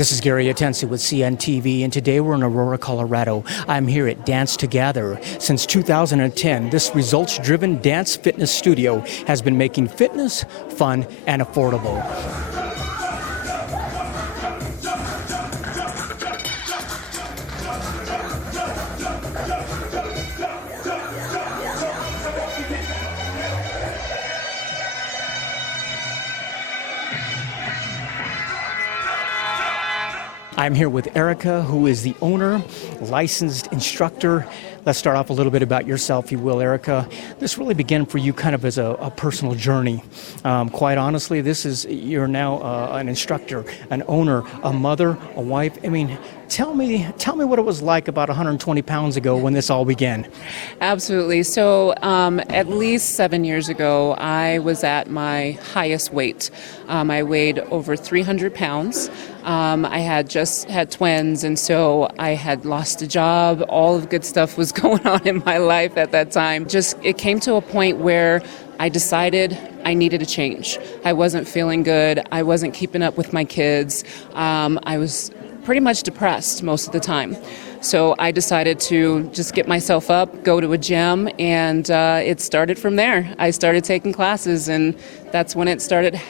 This is Gary Atensi with CNTV, and today we're in Aurora, Colorado. I'm here at Dance Together. Since 2010, this results-driven dance fitness studio has been making fitness fun and affordable. I'm here with Erica, who is the owner, licensed instructor. Let's start off a little bit about yourself, if you will, Erica. This really began for you kind of as a personal journey. Quite honestly, you're now an instructor, an owner, a mother, a wife. I mean, tell me what it was like about 120 pounds ago when this all began. Absolutely. So at least 7 years ago, I was at my highest weight. I weighed over 300 pounds. I had just had twins, and so I had lost a job. All of the good stuff was going on in my life at that time. It came to a point where I decided I needed a change. I wasn't feeling good. I wasn't keeping up with my kids. I was pretty much depressed most of the time. So I decided to just get myself up, go to a gym, and it started from there. I started taking classes, and that's when it started.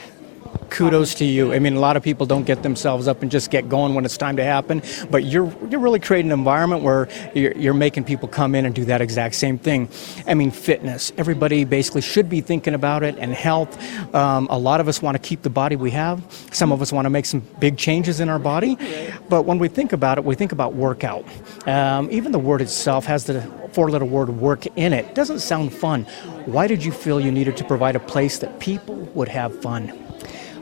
Kudos to you. I mean, a lot of people don't get themselves up and just get going when it's time to happen, but you're really creating an environment where you're making people come in and do that exact same thing. I mean, fitness. Everybody basically should be thinking about it, and health. A lot of us want to keep the body we have. Some of us want to make some big changes in our body. But when we think about it, we think about workout. Even the word itself has the four-letter word work in it. It doesn't sound fun. Why did you feel you needed to provide a place that people would have fun?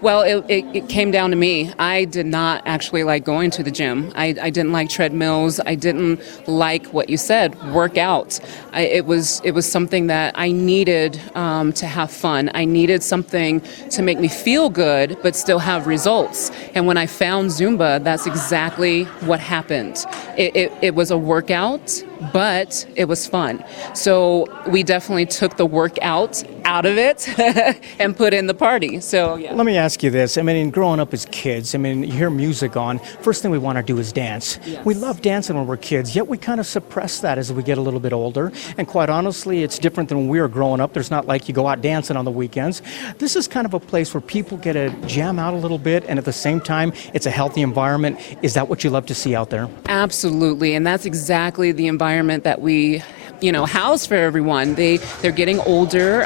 Well, it came down to me. I did not actually like going to the gym. I didn't like treadmills. I didn't like what you said, work out. It was something that I needed to have fun. I needed something to make me feel good, but still have results. And when I found Zumba, that's exactly what happened. It was a workout, but it was fun. So we definitely took the workout out of it and put in the party. So yeah. Let me ask you this. I mean, growing up as kids, I mean, you hear music on, first thing we want to do is dance. Yes. We love dancing when we're kids, yet we kind of suppress that as we get a little bit older. And quite honestly, it's different than when we were growing up. There's not like you go out dancing on the weekends. This is kind of a place where people get to jam out a little bit, and at the same time, it's a healthy environment. Is that what you love to see out there? Absolutely, and that's exactly the environment that we house for everyone. They're getting older.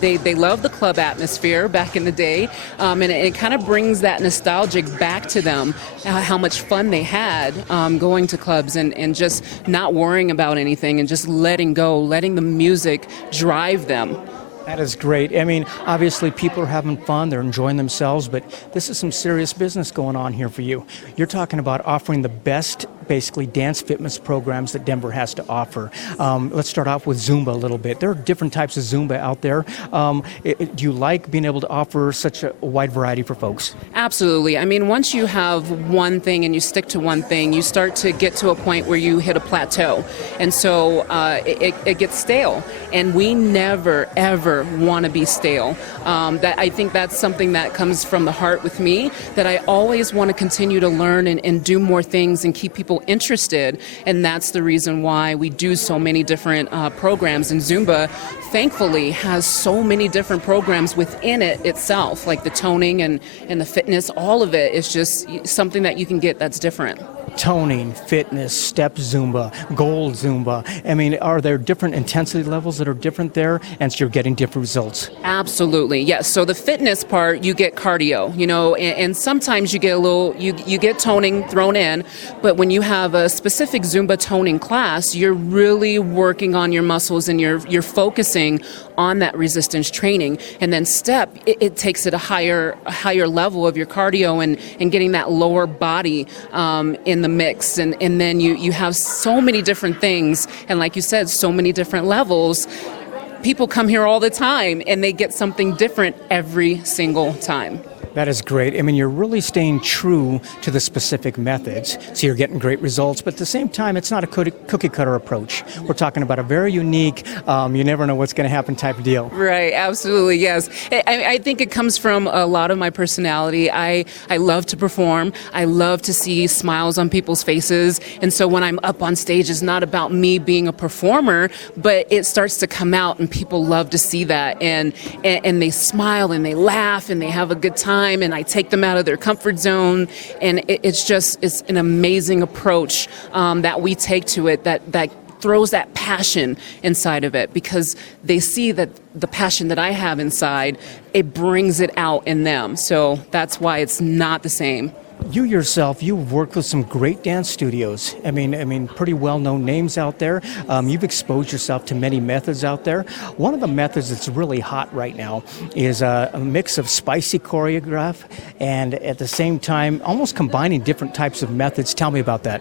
They love the club atmosphere back in the day, and it kind of brings that nostalgic back to them, how much fun they had going to clubs and just not worrying about anything and just letting go, letting the music drive them. That is great. I mean, obviously people are having fun, they're enjoying themselves, but this is some serious business going on here for you. You're talking about offering the best, basically, dance fitness programs that Denver has to offer. Let's start off with Zumba a little bit. There are different types of Zumba out there. Do you like being able to offer such a wide variety for folks? Absolutely. I mean, once you have one thing and you stick to one thing, you start to get to a point where you hit a plateau. And so it gets stale. And we never, ever want to be stale. I think that's something that comes from the heart with me, that I always want to continue to learn and do more things and keep people interested. And that's the reason why we do so many different programs. And Zumba, thankfully, has so many different programs within it itself, like the toning and the fitness. All of it is just something that you can get that's different. Toning, fitness, step Zumba, gold Zumba. I mean, are there different intensity levels that are different there, and so you're getting different results? Absolutely, yes. So the fitness part, you get cardio, and sometimes you get a little, you get toning thrown in, but when you have a specific Zumba toning class, you're really working on your muscles and you're focusing on that resistance training. And then step, it takes it a higher level of your cardio and getting that lower body in the mix. And then you have so many different things. And like you said, so many different levels. People come here all the time and they get something different every single time. That is great. I mean, you're really staying true to the specific methods, so you're getting great results. But at the same time, it's not a cookie cutter approach. We're talking about a very unique, you never know what's going to happen type of deal. Right, absolutely, yes. I think it comes from a lot of my personality. I love to perform. I love to see smiles on people's faces. And so when I'm up on stage, it's not about me being a performer, but it starts to come out, and people love to see that. And they smile and they laugh and they have a good time, and I take them out of their comfort zone. And it's an amazing approach that we take to it that throws that passion inside of it, because they see that the passion that I have inside, it brings it out in them. So that's why it's not the same. You yourself, you've worked with some great dance studios. I mean, pretty well-known names out there. You've exposed yourself to many methods out there. One of the methods that's really hot right now is a mix of spicy choreograph and at the same time almost combining different types of methods. Tell me about that.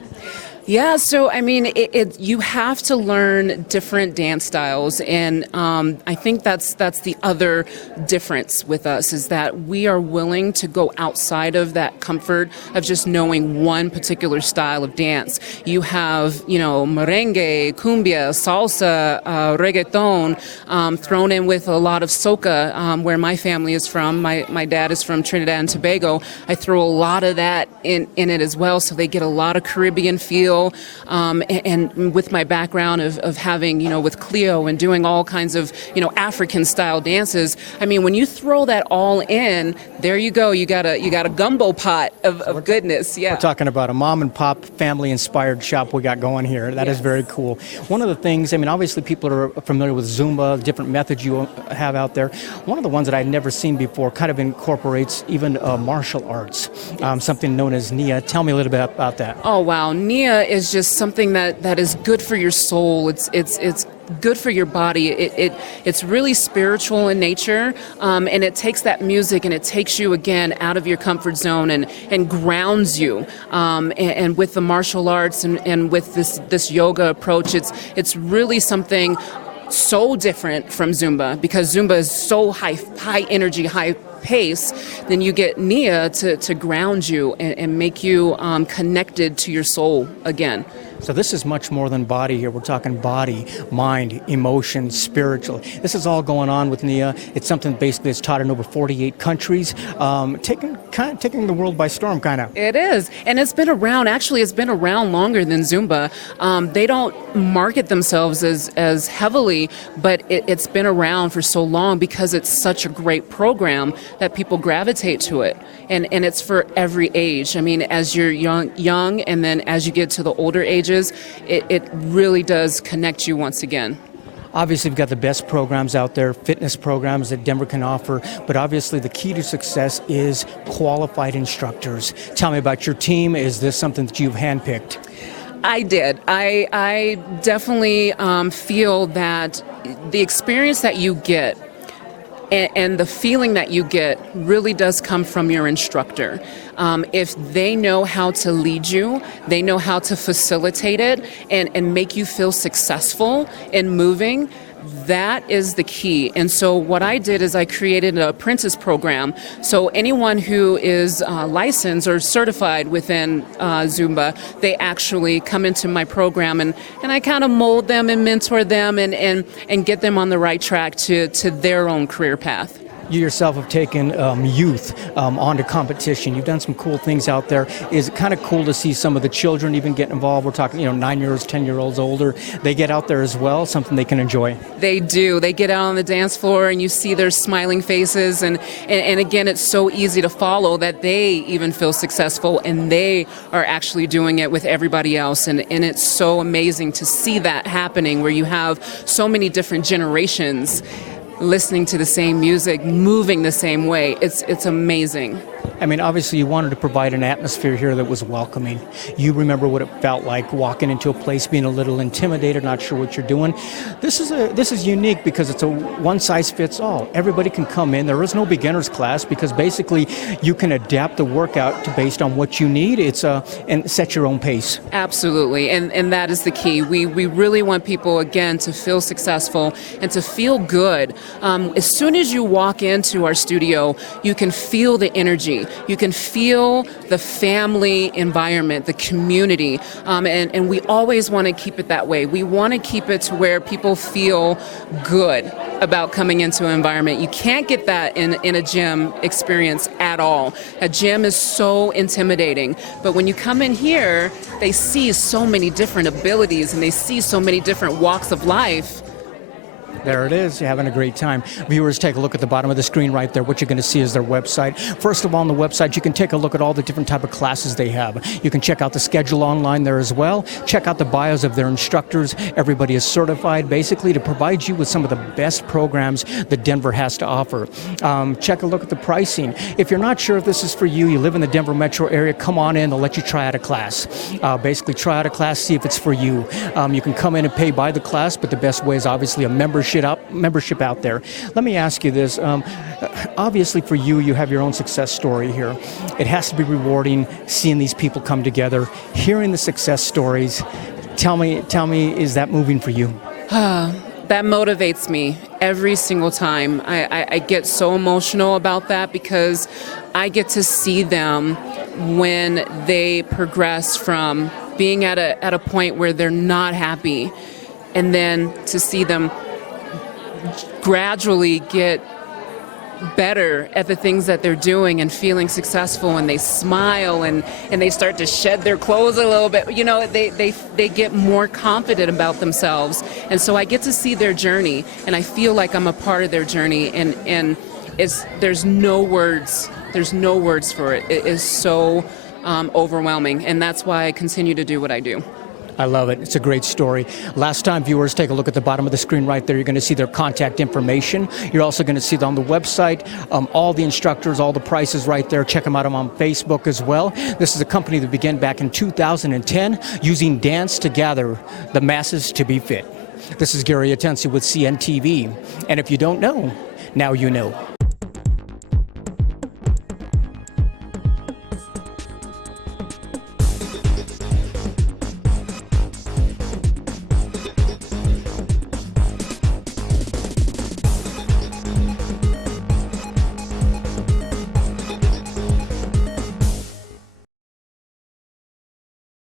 Yeah, so I mean, you have to learn different dance styles, and I think that's the other difference with us, is that we are willing to go outside of that comfort of just knowing one particular style of dance. You have, merengue, cumbia, salsa, reggaeton, thrown in with a lot of soca, where my family is from. My dad is from Trinidad and Tobago. I throw a lot of that in it as well, so they get a lot of Caribbean feel. And with my background of having, with Cleo and doing all kinds of, African style dances, I mean, when you throw that all in, there you go. You got a gumbo pot of goodness. Yeah. We're talking about a mom and pop family inspired shop we got going here. That is very cool. One of the things, I mean, obviously people are familiar with Zumba, different methods you have out there. One of the ones that I'd never seen before kind of incorporates even martial arts, something known as Nia. Tell me a little bit about that. Oh, wow. Nia is just something that is good for your soul. It's good for your body. It's really spiritual in nature, and it takes that music and it takes you again out of your comfort zone and grounds you. And with the martial arts and with this yoga approach, it's really something so different from Zumba, because Zumba is so high energy, high pace. Then you get Nia to ground you and make you connected to your soul again. So this is much more than body here. We're talking body, mind, emotion, spiritual. This is all going on with Nia. It's something basically that's taught in over 48 countries, taking the world by storm, kind of. It is. And it's been around. Actually, it's been around longer than Zumba. They don't market themselves as heavily, but it's been around for so long because it's such a great program that people gravitate to it. And it's for every age. I mean, as you're young, and then as you get to the older ages, it really does connect you once again. Obviously, we've got the best programs out there, fitness programs that Denver can offer, but obviously the key to success is qualified instructors. Tell me about your team. Is this something that you've handpicked? I did. I definitely feel that the experience that you get and the feeling that you get really does come from your instructor. If they know how to lead you, they know how to facilitate it and make you feel successful in moving, that is the key. And so what I did is I created an apprentice program. So anyone who is licensed or certified within Zumba, they actually come into my program, and I kind of mold them and mentor them and get them on the right track to their own career path. You yourself have taken youth onto competition. You've done some cool things out there. Is it kind of cool to see some of the children even get involved? We're talking, 9-year-olds, 10-year-olds older. They get out there as well, something they can enjoy. They do. They get out on the dance floor and you see their smiling faces. And again, it's so easy to follow that they even feel successful and they are actually doing it with everybody else. And it's so amazing to see that happening, where you have so many different generations listening to the same music, moving the same way. It's amazing. I mean, obviously you wanted to provide an atmosphere here that was welcoming. You remember what it felt like walking into a place, being a little intimidated, not sure what you're doing. This is unique because it's a one-size-fits-all. Everybody can come in. There is no beginner's class because basically you can adapt the workout based on what you need. And set your own pace. Absolutely, and that is the key. We really want people, again, to feel successful and to feel good. As soon as you walk into our studio, you can feel the energy. energy. You can feel the family environment, the community, and we always want to keep it that way. We want to keep it to where people feel good about coming into an environment. You can't get that in a gym experience at all. A gym is so intimidating, but when you come in here, they see so many different abilities and they see so many different walks of life. There it is. You're having a great time. Viewers, take a look at the bottom of the screen right there. What you're going to see is their website. First of all, on the website, you can take a look at all the different type of classes they have. You can check out the schedule online there as well. Check out the bios of their instructors. Everybody is certified, basically, to provide you with some of the best programs that Denver has to offer. Check a look at the pricing. If you're not sure if this is for you, you live in the Denver metro area, come on in. They'll let you try out a class. Basically, try out a class, see if it's for you. You can come in and pay by the class, but the best way is obviously a membership out there. Let me ask you this. Obviously for you, you have your own success story here. It has to be rewarding seeing these people come together, hearing the success stories. Tell me, is that moving for you? That motivates me every single time. I get so emotional about that because I get to see them when they progress from being at a point where they're not happy, and then to see them gradually get better at the things that they're doing and feeling successful, and they smile and they start to shed their clothes a little bit. You know, they get more confident about themselves. And so I get to see their journey, and I feel like I'm a part of their journey, and there's no words for it. It is so overwhelming, and that's why I continue to do what I do. I love it. It's a great story. Last time, viewers, take a look at the bottom of the screen right there. You're going to see their contact information. You're also going to see on the website all the instructors, all the prices right there. Check them out on Facebook as well. This is a company that began back in 2010 using dance to gather the masses to be fit. This is Gary Atensi with CNTV. And if you don't know, now you know.